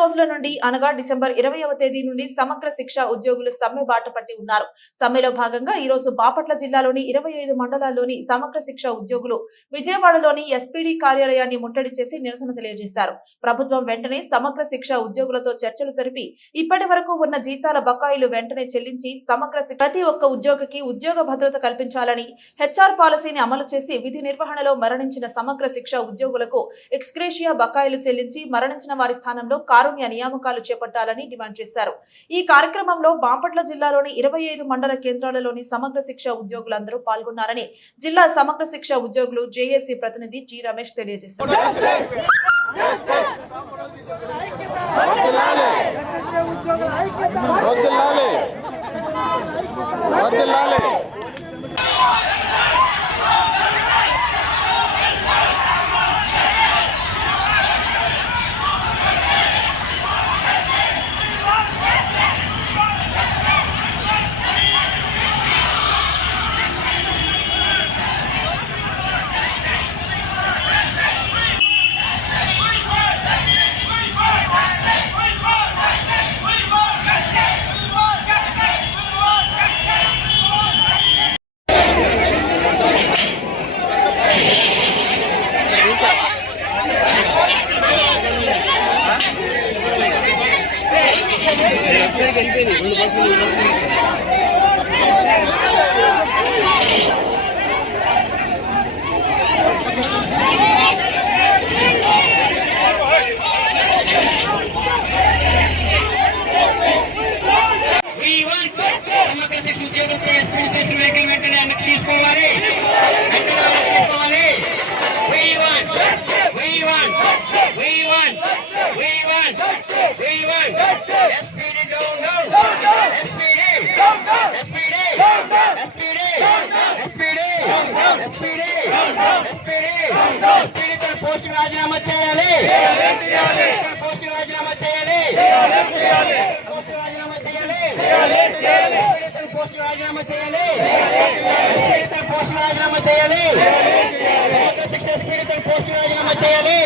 రోజుల నుండి అనగా డిసెంబర్ 20వ తేదీ నుండి సమగ్ర శిక్ష ఉద్యోగులు సమ్మె బాట పట్టి ఉన్నారు. సమ్మెలో భాగంగా ఈ రోజు బాపట్ల జిల్లాలోని 25 మండలాల్లోని సమగ్ర శిక్ష ఉద్యోగులు విజయవాడలోని ఎస్పీడీ కార్యాలయాన్ని ముట్టడి చేసి నిరసన తెలియజేశారు. ప్రభుత్వం వెంటనే సమగ్ర శిక్ష ఉద్యోగులతో చర్చలు జరిపి ఇప్పటి వరకు ఉన్న జీతాల బకాయిలు వెంటనే చెల్లించి సమగ్ర ప్రతి ఒక్క ఉద్యోగికి ఉద్యోగ భద్రత కల్పించాలని, హెచ్ఆర్ పాలసీని అమలు చేసి విధి నిర్వహణలో మరణించిన సమగ్ర శిక్ష ఉద్యోగులకు ఎక్స్గ్రేషియా బకాయిలు చెల్లించి మరణించిన వారి స్థానంలో కారుణ్య నియామకాలు చేపట్టాలని డిమాండ్ చేశారు. ఈ కార్యక్రమంలో బాపట్ల జిల్లాలోని 25 మండల కేంద్రాలలోని సమగ్ర శిక్ష ఉద్యోగులందరూ పాల్గొన్నారని జిల్లా సమగ్ర శిక్ష ఉద్యోగులు జేఏసీ ప్రతినిధి జి రమేష్ తెలియజేశారు. పోస్టు రాజీనామా చేయాలి. పోస్టు రాజీనామా చేయాలి. పోస్టు రాజీనామా చేయాలి. పోస్టు రాజీనామా చేయాలి. పోస్టు రాజీనామా చేయాలి. శిక్ష స్పీడితో పోస్టు రాజీనామా చేయాలి.